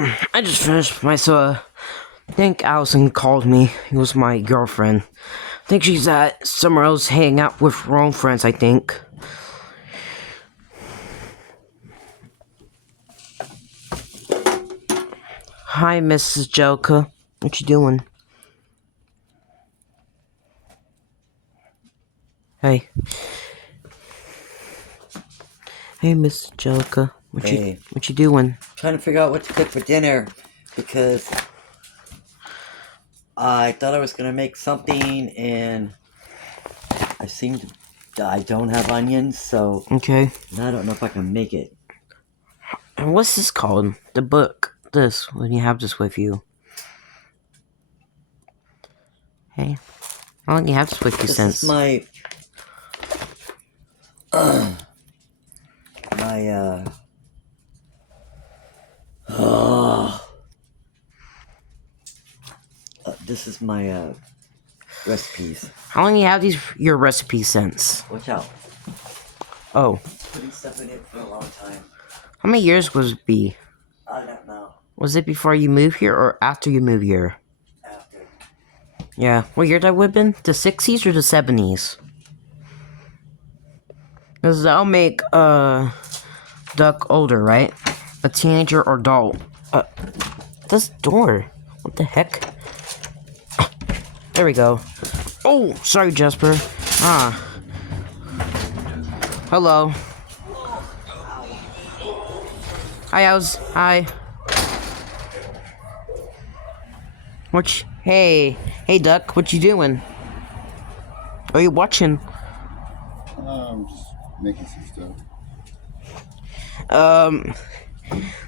I just finished my I think Allison called me. It was my girlfriend. I think she's at somewhere else hanging out with her own friends, I think. Hi, Mrs. Jelka. What you doing? Hey. Hey, Miss Jelka. What you doing? Trying to figure out what to cook for dinner because I thought I was gonna make something and I don't have onions, so Okay. I don't know if I can make it. And what's this called? The book. This, when you have this with you. Hey. How long do you have this with you since? This is my this is my recipes. How long do you have your recipes since? Watch out. Oh. Putting stuff in it for a long time. How many years was it be? I don't know. Was it before you moved here or after you moved here? After. Yeah. What year that would have been? The 60s or the 70s? Because that'll make, Duck older, right? A teenager or adult. This door. What the heck? There we go. Oh, sorry, Jasper. Hello. Hi. Hey, Duck, what you doing? Are you watching? I'm just making some stuff.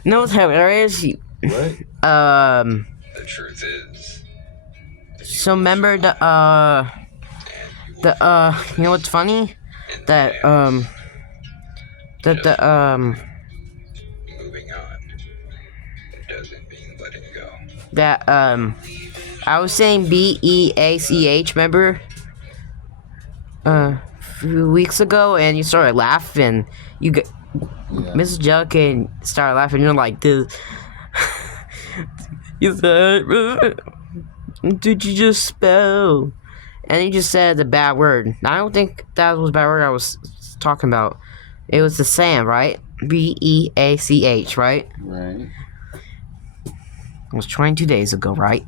No, there is. What? The truth is. So remember you know what's funny? Moving on doesn't mean letting go. I was saying BEACH, remember? A few weeks ago, and you started laughing. Yeah. Mrs. Jellican started laughing. You're like, this. You said, did you just spell? And you just said the bad word. I don't think that was the bad word I was talking about. It was the same, right? BEACH, right? Right. It was 22 days ago, right?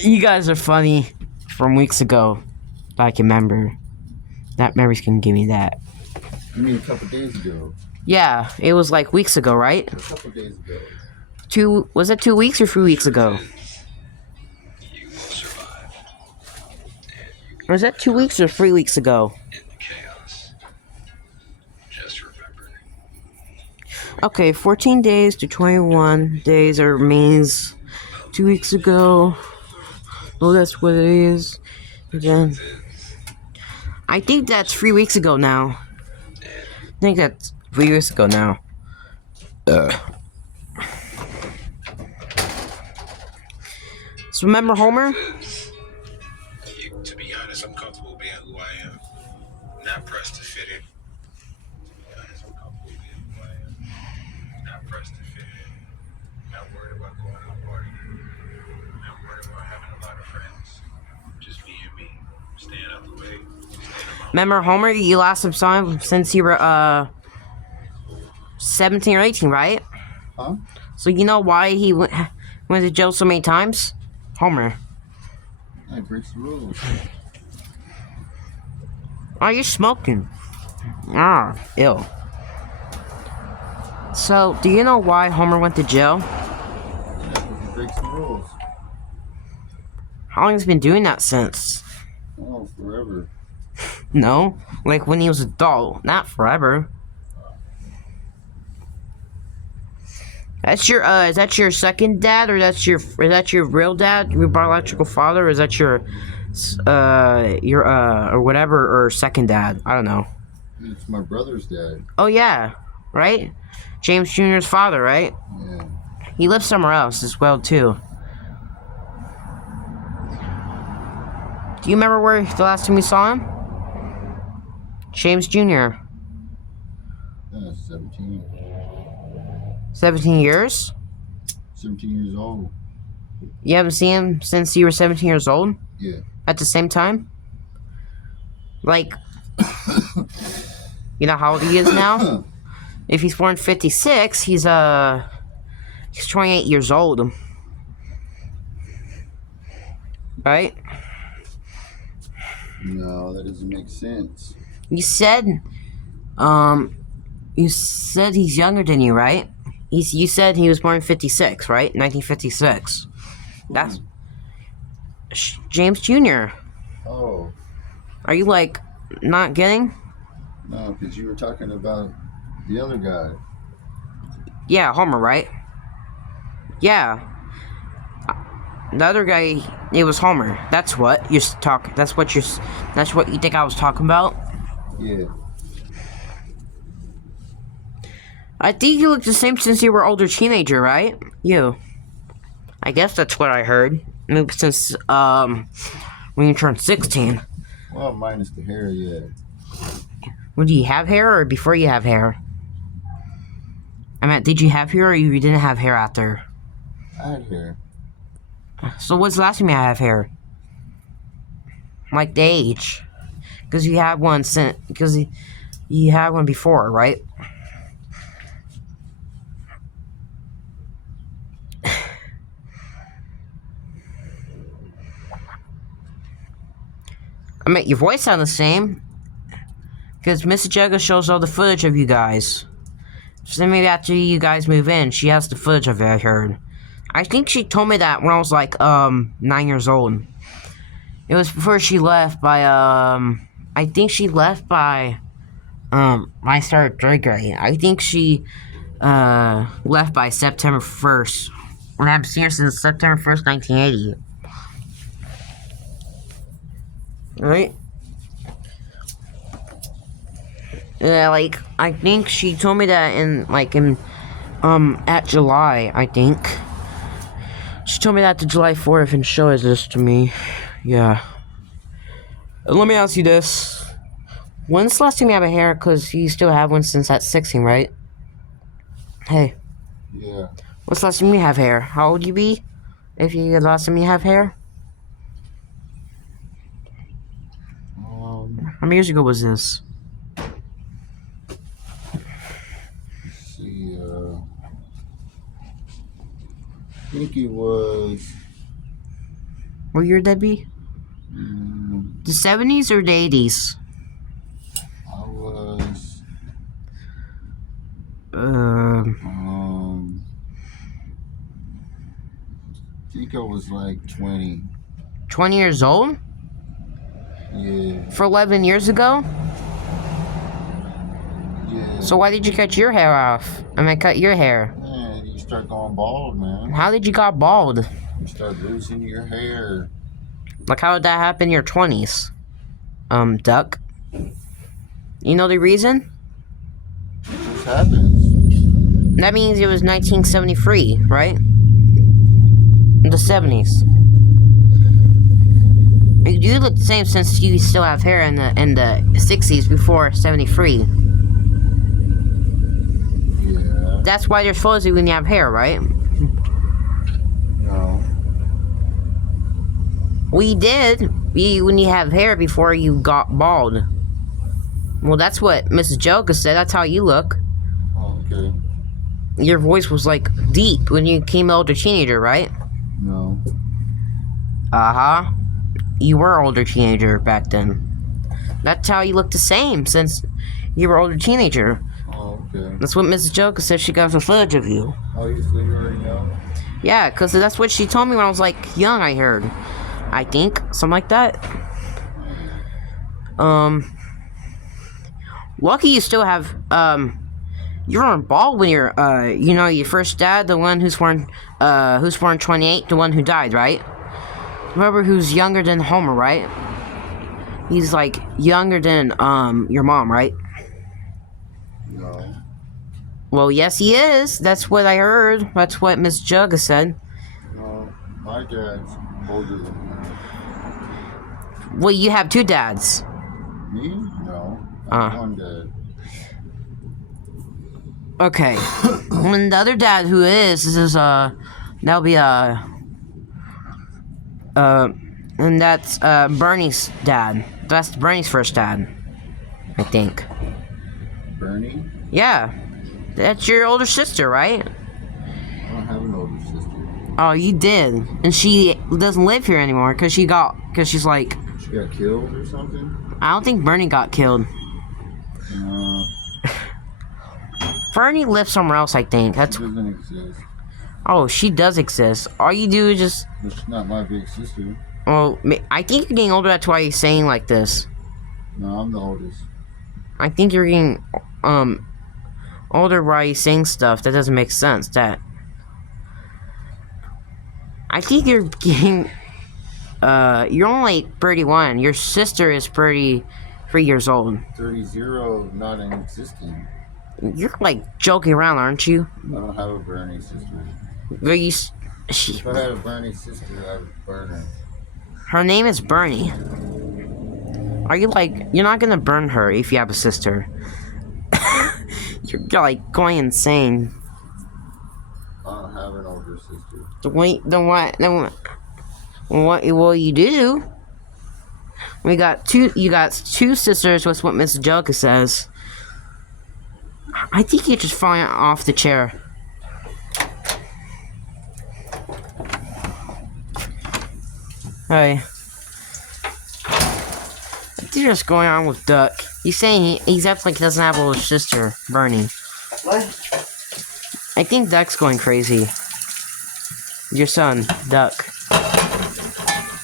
You guys are funny from weeks ago. I can remember. That memories can give me that. You mean a couple days ago? Yeah, it was like weeks ago, right? A couple days ago. Was it 2 weeks or 3 weeks ago? You will survive. Or was that 2 weeks or 3 weeks ago? In the chaos. Just remember. Okay, 14 days to 21 days or means 2 weeks ago. Oh, that's what it is. Again. I think that's 3 weeks ago now. I think that's 3 weeks ago now. So remember Homer? To be honest, I'm comfortable being who I am. Not pressed to fit in. To be honest, I'm comfortable being who I am. Not pressed to fit in. Not worried about going to a party. Not worried about having a lot of friends. Just being me. Staying out the way. Remember Homer? You last saw him since you were 17 or 18, right? Huh? So you know why he went to jail so many times? Homer. I breaks the rules. Oh, you're smoking. Ew. So, do you know why Homer went to jail? Yeah, because he breaks the rules. How long has he been doing that since? Oh, forever. No, like when he was adult, not forever. That's your is that your second dad, or is that your real dad, your biological father, or is that your or whatever, or second dad? I don't know. It's my brother's dad. Oh yeah, right? James Jr.'s father, right? Yeah. He lives somewhere else as well too. Do you remember where the last time we saw him? James Jr. Yeah, 17. 17 years? 17 years old. You haven't seen him since you were 17 years old? Yeah. At the same time? Like, you know how old he is now? If he's born 56, he's 28 years old. Right? No, that doesn't make sense. You said he's younger than you, right? You said he was born in 56, right? 1956. That's James Jr. Oh, Are you, like, not getting? no, because you were talking about the other guy. Yeah, Homer, right? Yeah. The other guy, it was Homer. That's what you're talking. That's what you think I was talking about. Yeah. I think you look the same since you were older teenager, right? You. I guess that's what I heard. Maybe since when you turned 16. Well, minus the hair, yeah. Well, do you have hair or before you have hair? I mean, did you have hair or you didn't have hair after? I had hair. So what's the last time you have hair? Like the age? Because you had one since, because you had one before, right? I mean, your voice sounds the same. Because Mrs. Jugga shows all the footage of you guys. So then maybe after you guys move in, she has the footage of it, I heard. I think she told me that when I was like, 9 years old. It was before she left by, I think she left by, I started third grade. I think she, left by September 1st. And I've seen her since September 1st, 1980. Right? Yeah, like, I think she told me that at July, I think. She told me that to July 4th and showed this to me. Yeah. Let me ask you this. When's the last time you have a hair? Because you still have one since at 16, right? Hey. Yeah. What's the last time you have hair? How old you be? If you the last time you have hair? How many years ago was this? Let's see, I think it was, What year would that be? The 70s or the 80s? I was, I think I was like 20. 20 years old? Yeah. For 11 years ago? Yeah. So why did you cut your hair off? I mean, cut your hair. Man, you start going bald, man. How did you got bald? You start losing your hair. Like, how did that happen in your 20s? Duck? You know the reason? It just happens. That means it was 1973, right? The 70s. You look the same since you still have hair in the 60s before 73. Yeah. That's why there's photos of you when you have hair, right? No. We did. When you have hair before you got bald. Well, that's what Mrs. Joker said. That's how you look. Oh, okay. Your voice was like deep when you came older teenager, right? No. Uh-huh. You were older teenager back then. That's how you look the same since you were older teenager. Oh, okay. That's what Mrs. Joker said she got some footage of you. Oh, you already know? Yeah, because that's what she told me when I was like young, I heard. I think. Something like that. Lucky you still have, you weren't bald when you're, your first dad, the one who's born 28, the one who died, right? Remember who's younger than Homer, right? He's, like, younger than, your mom, right? No. Well, yes, he is. That's what I heard. That's what Miss Jugga said. No. My dad's older than me. Well, you have two dads. Me? No. I have one dad. Okay. And the other dad who is that'll be and that's Bernie's dad. That's Bernie's first dad, I think. Bernie? Yeah, that's your older sister, right? I don't have an older sister. Oh, you did, and she doesn't live here anymore because she's like, She got killed or something? I don't think Bernie got killed. No, Bernie lives somewhere else, I think. she That's doesn't exist. oh, she does exist. All you do is just But she's not my big sister. well, I think you're getting older. That's why you're saying like this. No, I'm the oldest. I think you're getting older by saying stuff that doesn't make sense. That I think you're getting you're only like 31. Your sister is 33 years old. 30 not in existing. You're like joking around, aren't you? I don't have a Bernie sister. But she, If I had a Bernie sister, I would burn her. her name is Bernie. Are you like you're not gonna burn her if you have a sister? You're like going insane. I don't have an older sister. What will you do? You got two sisters, what's what Miss Joker says. I think you're just falling off the chair. Hey. What's just going on with Duck? He's saying he's acting like he doesn't have a little sister, Bernie. What? I think Duck's going crazy. Your son, Duck.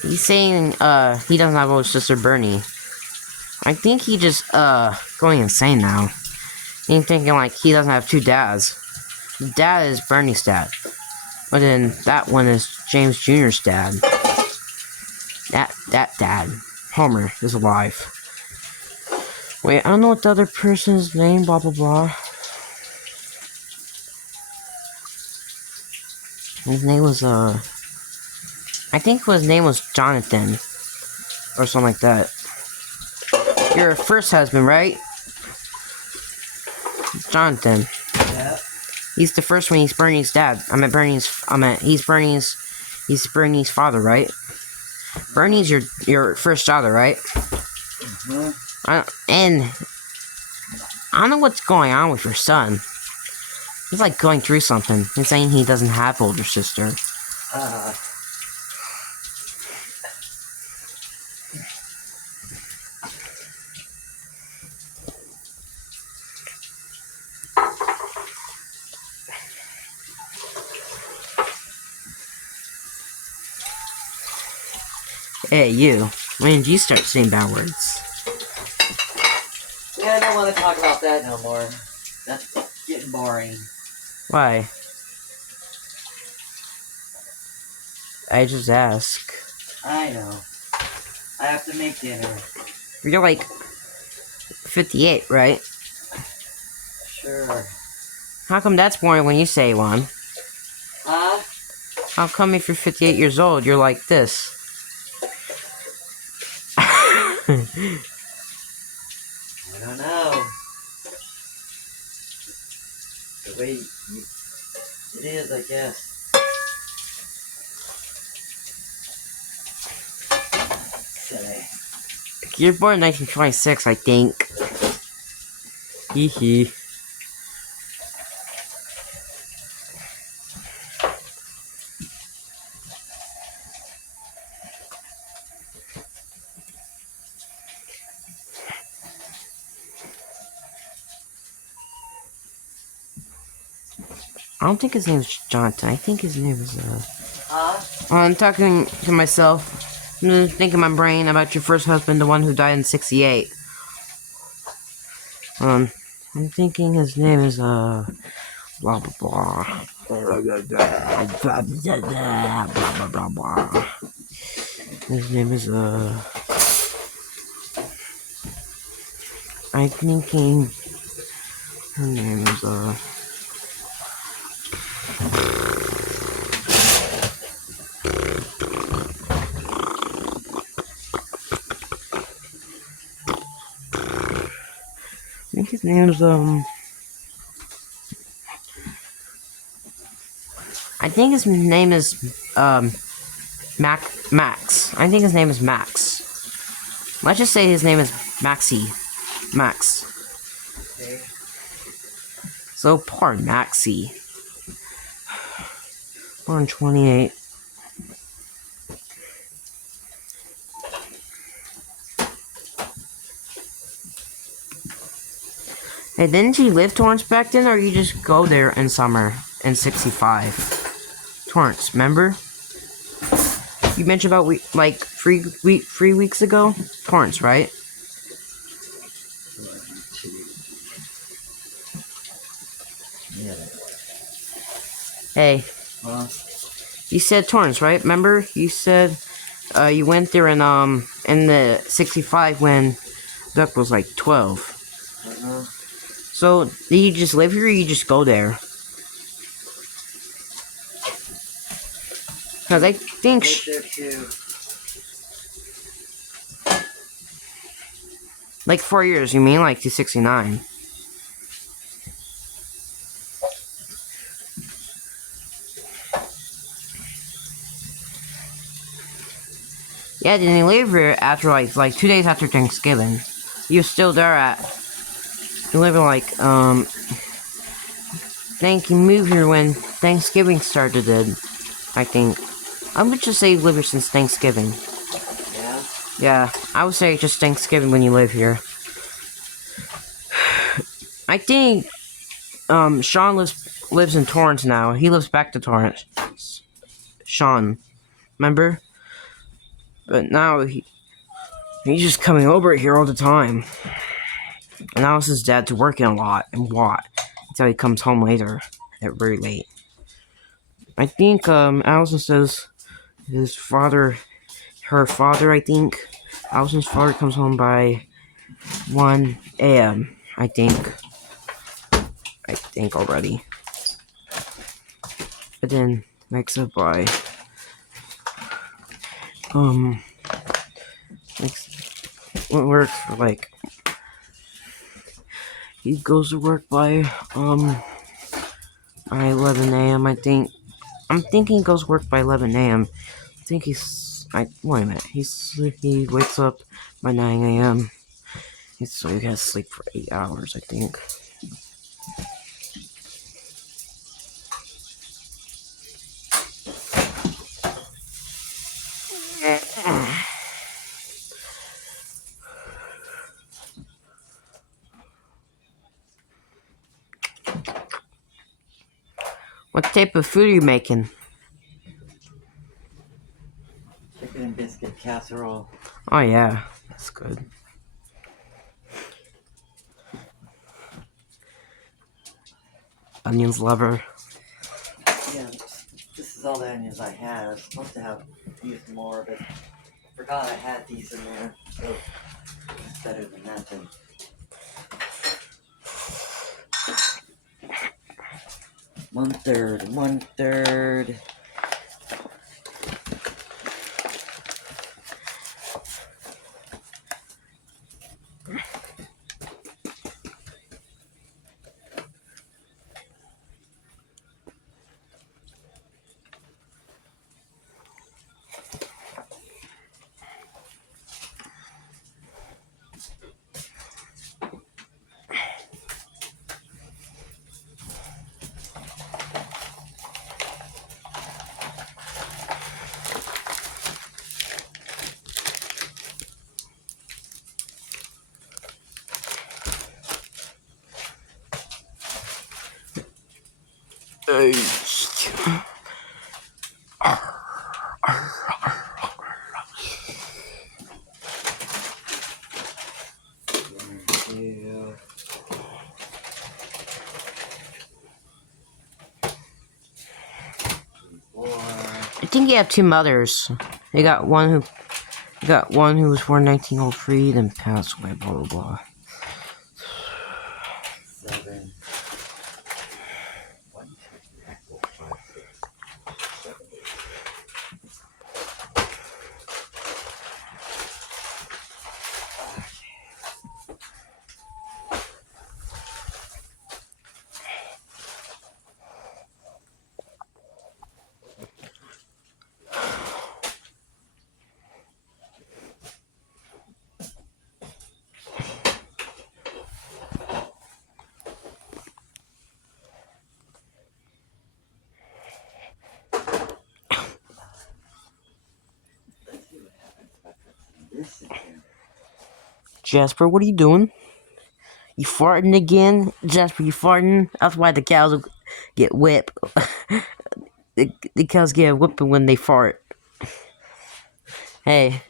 He's saying he doesn't have a little sister, Bernie. I think he just going insane now. He's thinking like he doesn't have two dads. Dad is Bernie's dad. But then that one is James Jr.'s dad. That dad, Homer, is alive. Wait, I don't know what the other person's name, blah blah blah. His name was I think his name was Jonathan. Or something like that. Your first husband, right? Jonathan. Yeah. He's the first one. He's Bernie's dad. He's Bernie's father, right? Bernie's your first daughter, right? And I don't know what's going on with your son. He's like going through something. He's saying he doesn't have older sister. Hey, you. When did you start saying bad words? Yeah, I don't want to talk about that no more. That's getting boring. Why? I just ask. I know. I have to make dinner. You're like 58, right? Sure. How come that's boring when you say one? Huh? How come if you're 58 years old, you're like this? I don't know. The way it is, I guess. Silly. You're born in 1926, I think. Hee hee. I don't think his name's Jonathan. I think his name is, I'm talking to myself. I'm just thinking in my brain about your first husband, the one who died in 68. I'm thinking his name is, blah, blah, blah. Blah, blah, blah, blah. His name is, I'm thinking her name is, I think his name's, I think his name is Max. I think his name is Max. Let's just say his name is Maxie. Max. Okay. So poor Maxie. Born 28. Hey, didn't you live Torrance back then, or you just go there in summer in 65? Torrance, remember? You mentioned about like 3 weeks ago? Torrance, right? Yeah. Hey, Huh? you said Torrance, right? Remember? You said you went there in the 65 when Duck was like 12. Uh-huh. So, do you just live here or you just go there? Cause I think Lived there too. like 4 years, you mean like to 69? Yeah, didn't he leave here after like 2 days after Thanksgiving? You were still there you live in like think you moved here when Thanksgiving started I think. I would just say you live here since Thanksgiving. Yeah? Yeah, I would say just Thanksgiving when you live here. I think Sean lives in Torrance now. He lives back to Torrance. Sean, remember? But now he's just coming over here all the time. And Allison's dad's working a lot and what until he comes home later at very late. I think Allison says her father, I think Allison's father comes home by 1 a.m. I think already. But then wakes up by works for like he goes to work by 11 a.m. I think. I'm thinking he goes to work by 11 a.m. I think wait a minute. He wakes up by 9 a.m. So he has to sleep for 8 hours, I think. What type of food are you making? Chicken and biscuit casserole. Oh yeah, that's good. Onions lover. Yeah, this is all the onions I had. I was supposed to have used more, but forgot I had these in there. So it's better than nothing. One third. Yeah. I think you have two mothers. You got one who was born 1903, then passed away. Blah blah blah. 7. 1, 2, 3, 4, 5, 6, 7, 8. Jasper, what are you doing? You farting again? Jasper, you farting? That's why the cows will get whipped. the cows get whipped when they fart. Hey,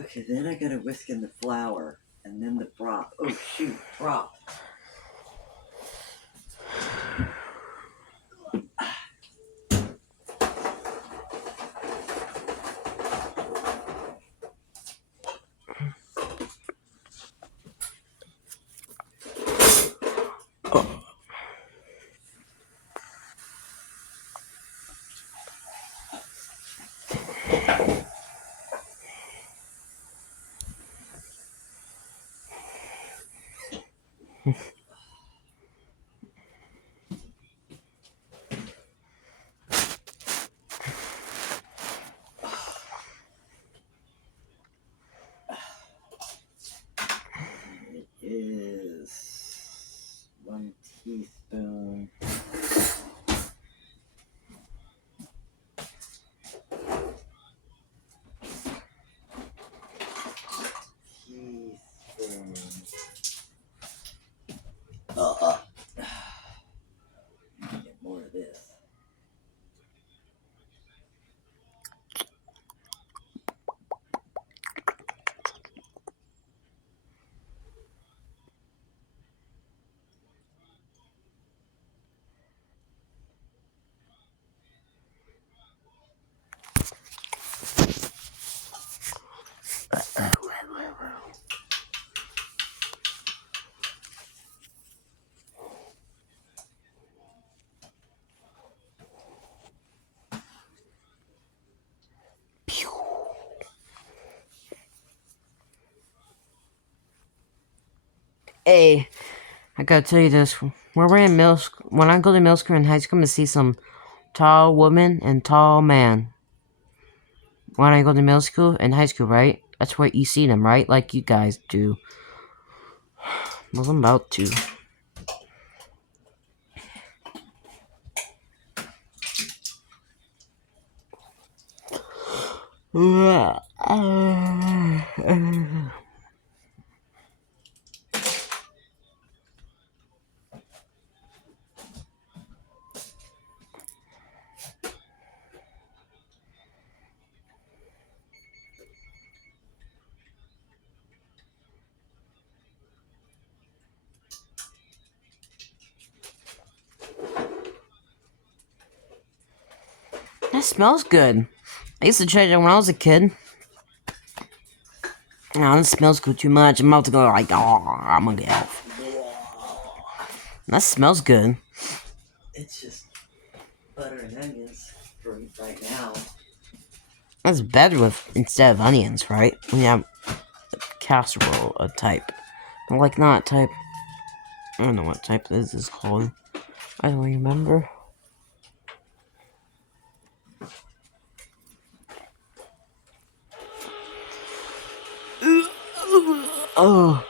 Okay, then I gotta whisk in the flour and then the broth. Oh shoot, broth. It is 1 teaspoon. Teaspoon. Get more of this. hey, I gotta tell you this. When we're in when I go to middle school and high school, I'm gonna see some tall woman and tall man. When I go to middle school and high school, right? That's where you see them, right? Like you guys do. Well, I'm about to. That smells good. I used to try that when I was a kid. No, this smells good too much. I'm about to go like, oh, I'm gonna get off. That smells good. It's just butter and onions for right now. That's better with instead of onions, right? When you have casserole type. Like not type. I don't know what type this is called. I don't remember. Oh.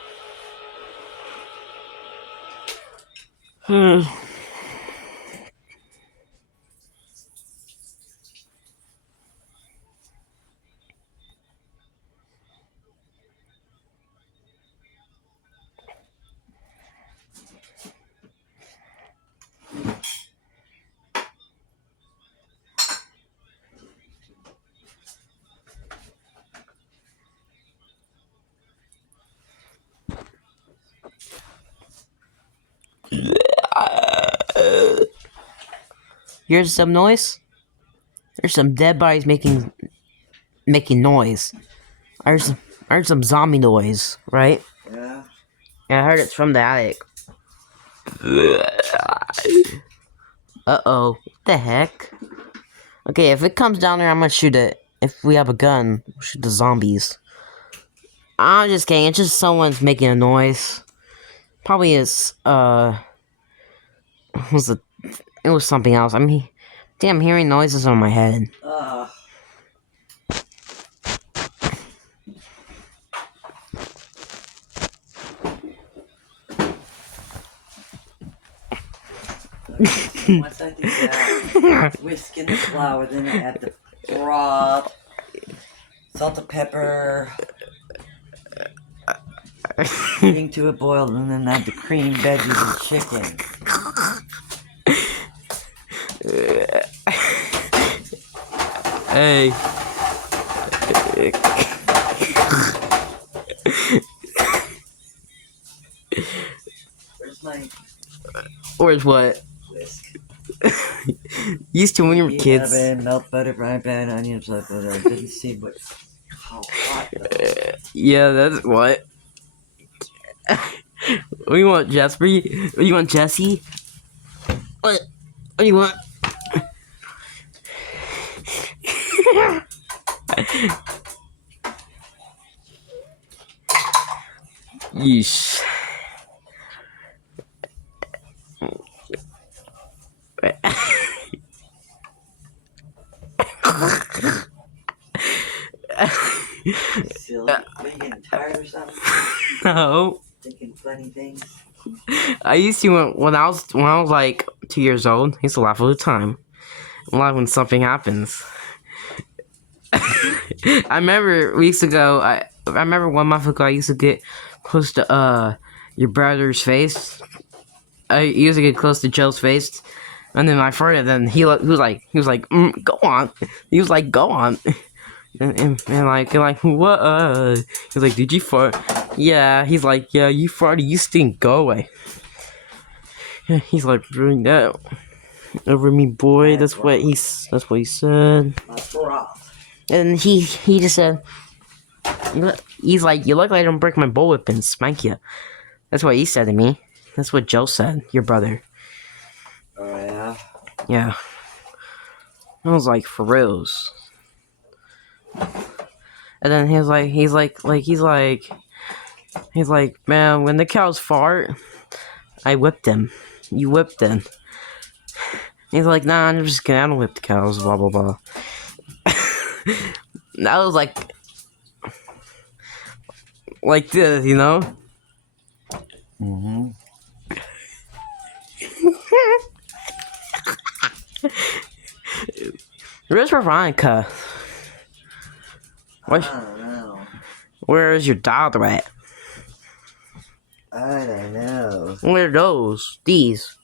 Here's some noise. There's some dead bodies making noise. I heard some zombie noise, right? Yeah. Yeah, I heard it's from the attic. Uh-oh. What the heck? Okay, if it comes down there, I'm gonna shoot it. If we have a gun, we'll shoot the zombies. I'm just kidding. It's just someone's making a noise. Probably is, it was something else. I mean, damn, hearing noises on my head. Once I do that, whisk in the flour, then I add the broth, salt and pepper, Getting to a boil and then add the cream, veggies, and chicken. Hey. Where's my Where's what? whisk? Used to when you were Heat kids. oven, melt butter, fry pan, onions, butter. I didn't see what how hot though. Yeah, that's what. What do you want, Jasper? What do you want, Jesse? What do you want? Yeesh. Silly. Are you getting tired or something? No. Thinking funny things? I used to when I was like 2 years old. I used to laugh all the time. Laugh when something happens. I remember weeks ago. I remember 1 month ago. I used to get close to your brother's face. I used to get close to Joe's face, and then I farted. Then he was like, go on. He was like, go on. And like what? He's like, did you fart? Yeah. He's like, yeah, you farted. You stink. Go away. He's like, bring that over me, boy. That's what he said. That's rough. And he just said, he's like, you look like I don't break my bullwhip and spank you. That's what he said to me. That's what Joe said. Your brother. Oh yeah. Yeah. I was like, for reals. And then he's like, man, when the cows fart, I whipped them. You whipped them. He's like, nah, I'm just kidding. I don't whip the cows. Blah blah blah. That was like this, you know. Mm-hmm. Where's Veronica? I don't know. Where's your daughter at? I don't know. What are those? These.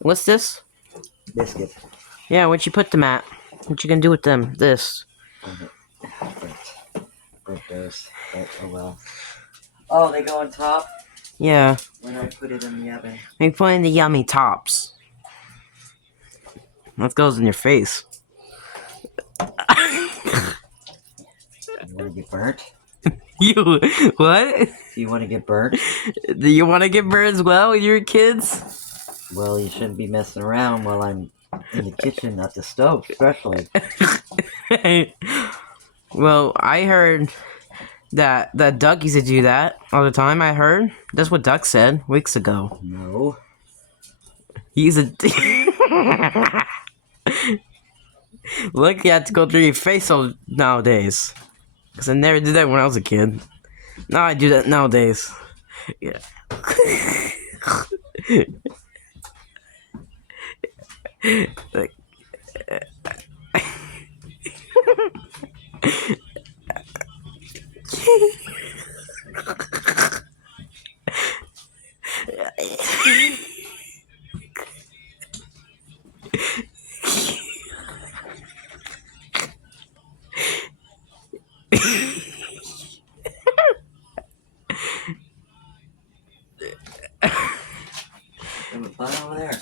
What's this? Biscuit. Yeah, where'd you put them at? What you gonna do with them? This. Break those. But, oh well. Oh, they go on top Yeah. when I put it in the oven. We put in the yummy tops. That goes in your face. You want to get burnt? You what? You want to get burnt? Do you want to get burned as well with your kids? Well, you shouldn't be messing around while I'm in the kitchen at the stove, especially. Well, I heard that Duck used to do that all the time. I heard that's what Duck said weeks ago. No. He's a. Look, you have to go through your face all nowadays. Because I never did that when I was a kid. Now I do that nowadays. Yeah. Like, There was fun over there.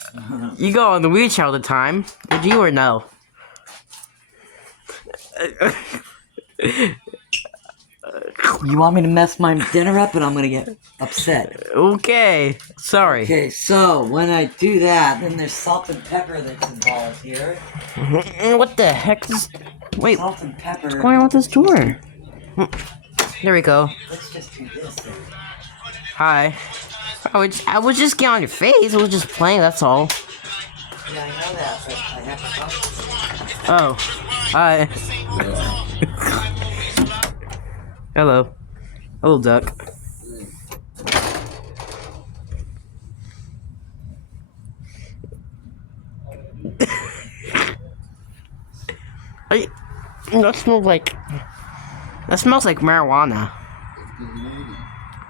you go on the wheelchair all the time. Did you or no? You want me to mess my dinner up and I'm gonna get upset. Okay. Sorry. Okay, so when I do that, then there's salt and pepper that's involved here. What the heck is... Wait, Salt and pepper. what's going on with this door? There we go. Let's just do this then. Hi. I was just getting on your face. I was just playing, that's all. Yeah, I know that, but I have to talk to you. Oh. Hi. Hello. Hello, Duck. That smells like... That smells like marijuana.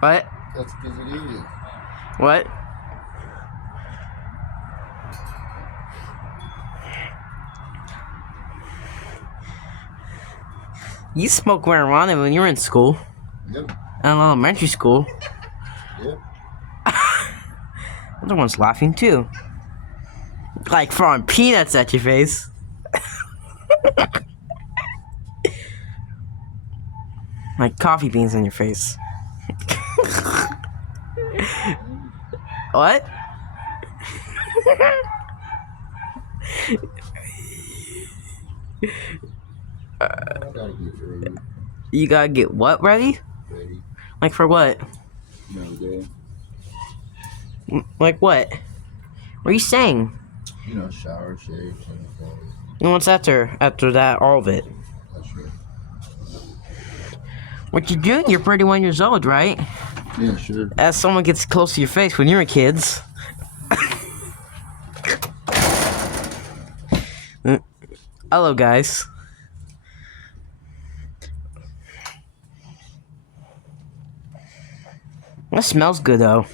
What? That's because it is. What? You smoked marijuana when you were in school. Yep. In elementary school. Yep. Other one's laughing too. Like throwing peanuts at your face. Like coffee beans in your face. What? I gotta get ready. You gotta get what ready? Ready. Like for what? Another day. Like what? What are you saying? You know, shower, shave, change clothes. And what's after that, all of it? That's right. What you doing? You're 31 years old, right? Yeah, sure. As someone gets close to your face when you were kids. Hello, guys. That smells good, though.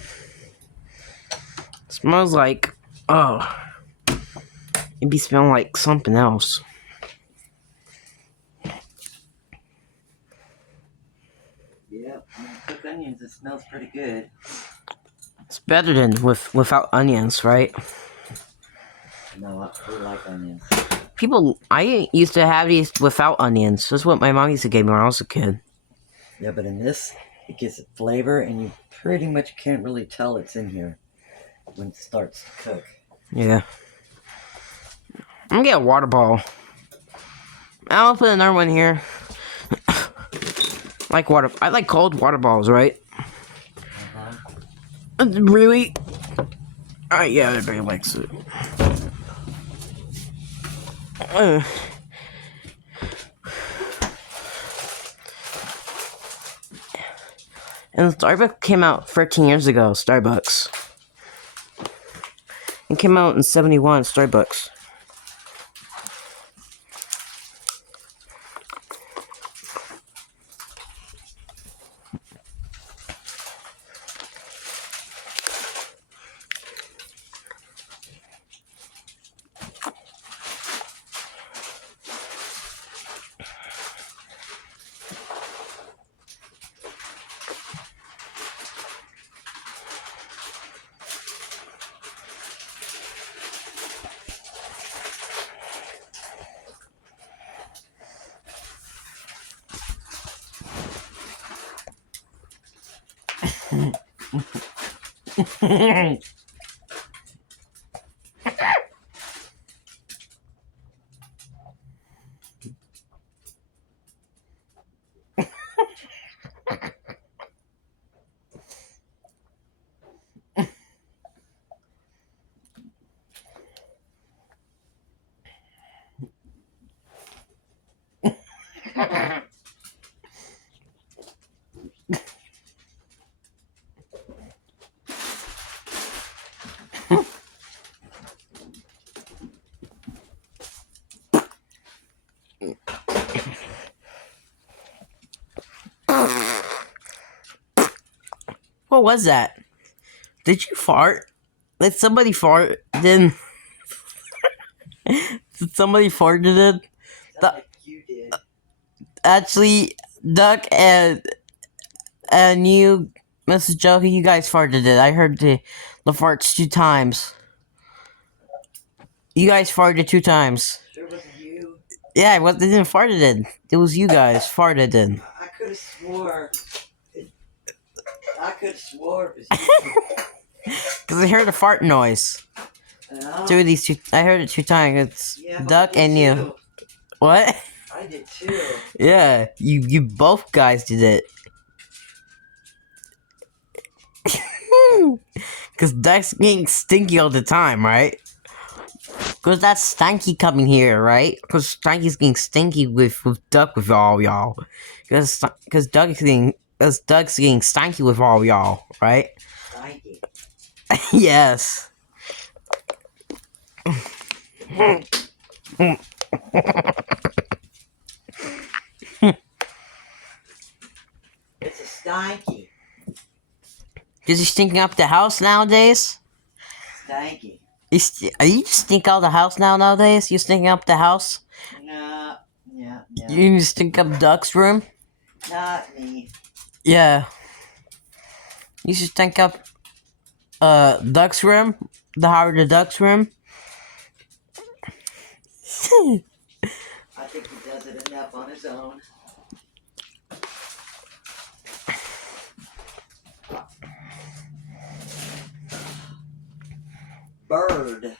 Smells like, oh, it'd be smelling like something else. Yep, when you cook onions, it smells pretty good. It's better than without onions, right? No, we like onions. I used to have these without onions. That's what my mom used to give me when I was a kid. Yeah, but in this, it gives it flavor, and you pretty much can't really tell it's in here when it starts to cook. Yeah. I'm gonna get a water bottle. I'll put another one here. I like cold water bottles, right? Really? Yeah, everybody likes it. And Starbucks came out 13 years ago, Starbucks. It came out in 71, Starbucks. What was that? Did you fart? Did somebody fart? Did somebody farted it? Sounds like you did. Actually, Duck and you, Mrs. Joker, you guys farted it. I heard the farts 2 times. You guys farted 2 times. Sure wasn't you. Yeah, they didn't fart it in. It was you guys farted in. I could have swore. I could have swore it was you. Cause I heard a fart noise. No. Two of these 2. I heard it 2 times. It's Yeah, but Duck I did and you. too. What? I did too. Yeah, you both guys did it. Cause Duck's getting stinky all the time, right? Cause that's Stanky coming here, right? Cause Stanky's getting stinky with Duck with all y'all. Cause Duck's getting stanky with all y'all, right? I did. Yes. It's a stanky. Because you stinking up the house nowadays? Stanky. You stink out the house nowadays? You stinking up the house? No. Yeah. You stink up Duck's room? Not me. Yeah. You should stink up Duck's room? The Howard the Duck's room? I think he does it enough on his own. Bird.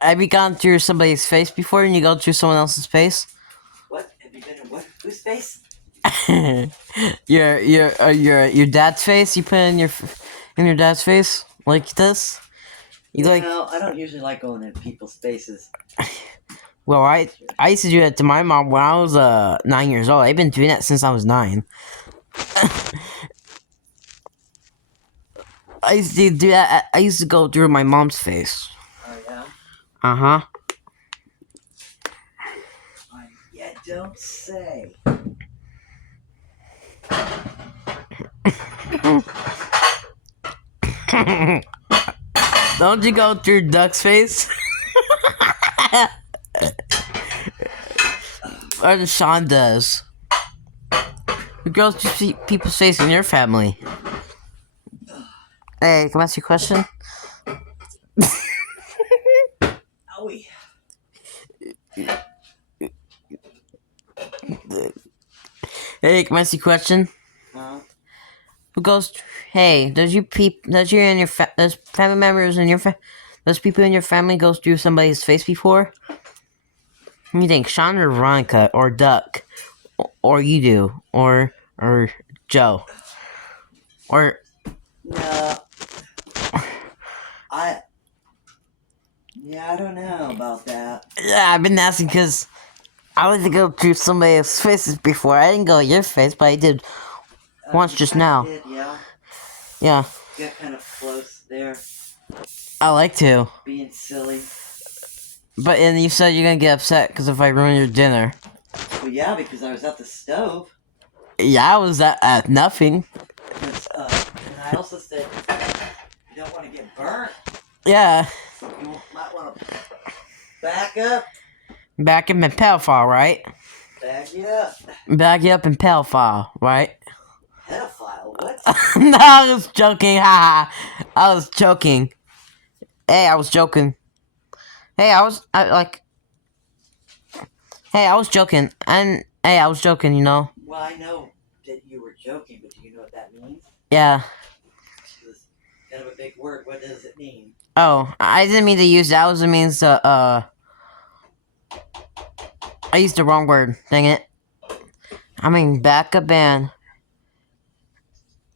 Have you gone through somebody's face before and you go through someone else's face? What? Have you been in what? Whose face? your dad's face. You put in your dad's face like this. You like? No, I don't usually like going in people's faces. Well, I used to do that to my mom when I was 9 years old. I've been doing that since I was 9. I used to do that. I used to go through my mom's face. Oh yeah. Uh-huh. Yeah, don't say. Don't you go through Duck's face? Or the Sean does. Who goes to see people's face in your family? Hey, can I ask you a question? Owie. Hey, can I ask you a question? Huh? Who goes? Hey, does you and your those family members and those people in your family goes through somebody's face before? What do you think, Sean or Veronica or Duck, or you do, or Joe, or No. Yeah, I don't know about that. yeah, I've been asking because I like to go through somebody's faces before. I didn't go your face, but I did once You just kinda now. did, yeah. Yeah, Got kind of close there, I like to. being silly. But and you said you're gonna get upset because if I ruin your dinner. Well, yeah, because I was at the stove. Yeah, I was at nothing. And I also said you don't want to get burnt. Yeah, You might want to back up. back up in pedophile, right? Back it up. Back you up in pedophile, right? Pedophile? What? No, I was joking. Ha! I was joking. Hey, I was joking. Hey, I was joking, and hey, I was joking. You know? Well, I know that you were joking, but do you know what that means? Yeah. It's kind of a big word. What does it mean? Oh, I didn't mean to use that. It means I used the wrong word. Dang it. I mean, back up and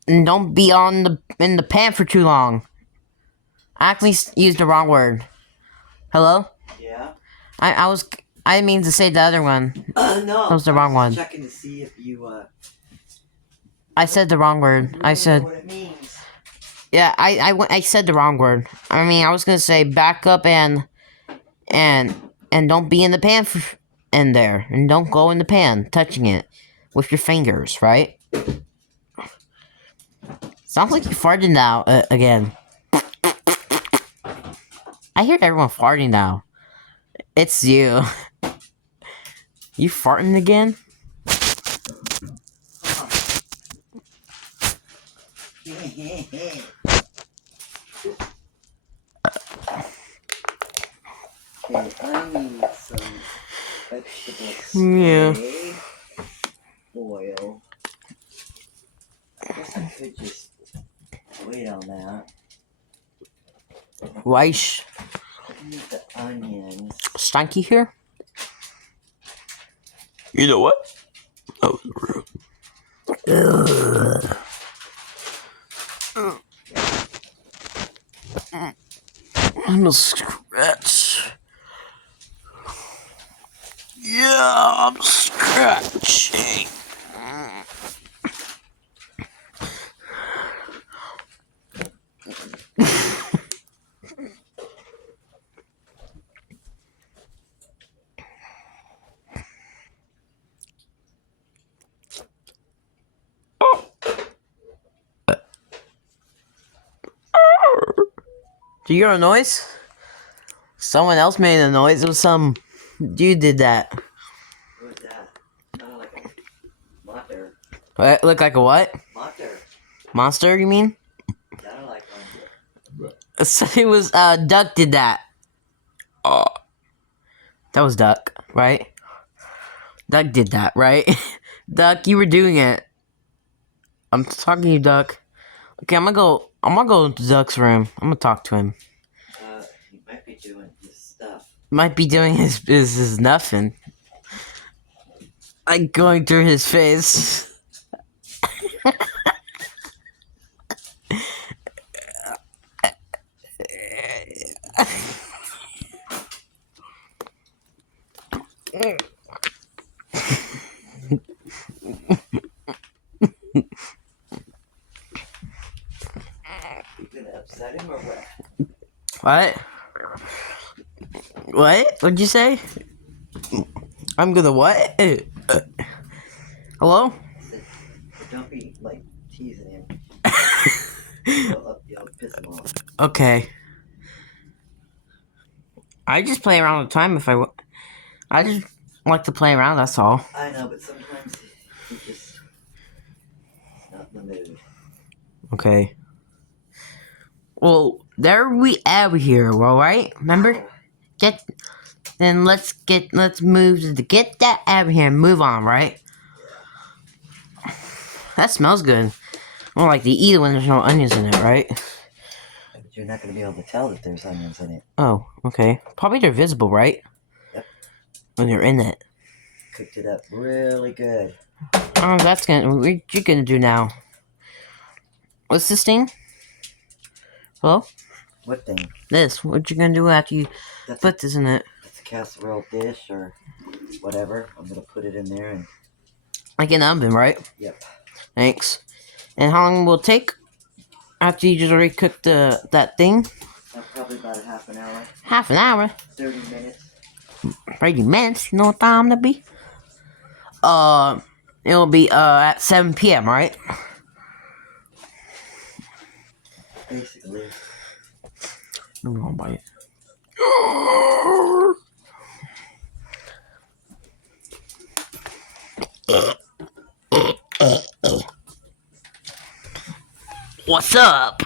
don't be in the pan for too long. I actually used the wrong word. Hello? Yeah. I didn't mean to say the other one. No. That was the wrong one. Checking to see if you I said the wrong word. really I said, know what it means. yeah, I said the wrong word. I mean, I was gonna say back up and don't be in the pan in there, and don't go in the pan touching it with your fingers, right? Sounds like you farted now again. I hear everyone farting now. It's you. You farting again? Okay, I need some vegetable Yeah. spray, oil. I guess I could just wait on that. Weish. I need the onions. Stanky here? You know what? Oh, rude. I'm a scratch. Yeah, I'm scratching. Do you hear a noise? Someone else made a noise. It was some dude did that. Who was that? Sounded like a mother. What? Look like a what? Mother. Monster, you mean? Sounded like one. So it was, Duck did that. Oh. That was Duck, right? Duck did that, right? Duck, you were doing it. I'm talking to you, Duck. Okay, I'm gonna go to Duck's room. I'm gonna talk to him. He might be doing his stuff. Might be doing his nothing. Like going through his face. You gonna upset him or what? What? What? What'd you say? I'm gonna what? Hello? I said, don't be like teasing him. You'll piss him off. Okay. I just play around all the time if I just like to play around, that's all. I know, but sometimes he just not in the mood. Okay. Well, there we out here, alright? Remember? Oh, Let's move to get that out of here and move on, right? That smells good. More like to eat it when there's no onions in it, right? but you're not gonna be able to tell that there's onions in it. Oh, okay. Probably they're visible, right? Yep. When you're in it. Cooked it up really good. Oh, what you gonna do now? What's this thing? Hello? What thing? This. What you gonna do after you That's put this in it? It's a casserole dish or whatever. I'm gonna put it in there and Like in the oven, right? yep. Thanks. And how long will it take? After you just already cooked that thing? Probably about a half an hour. Half an hour. 30 minutes. 30 minutes. You know what time to be? It'll be at 7 p.m., right? Basically. No, I'll buy it. What's up?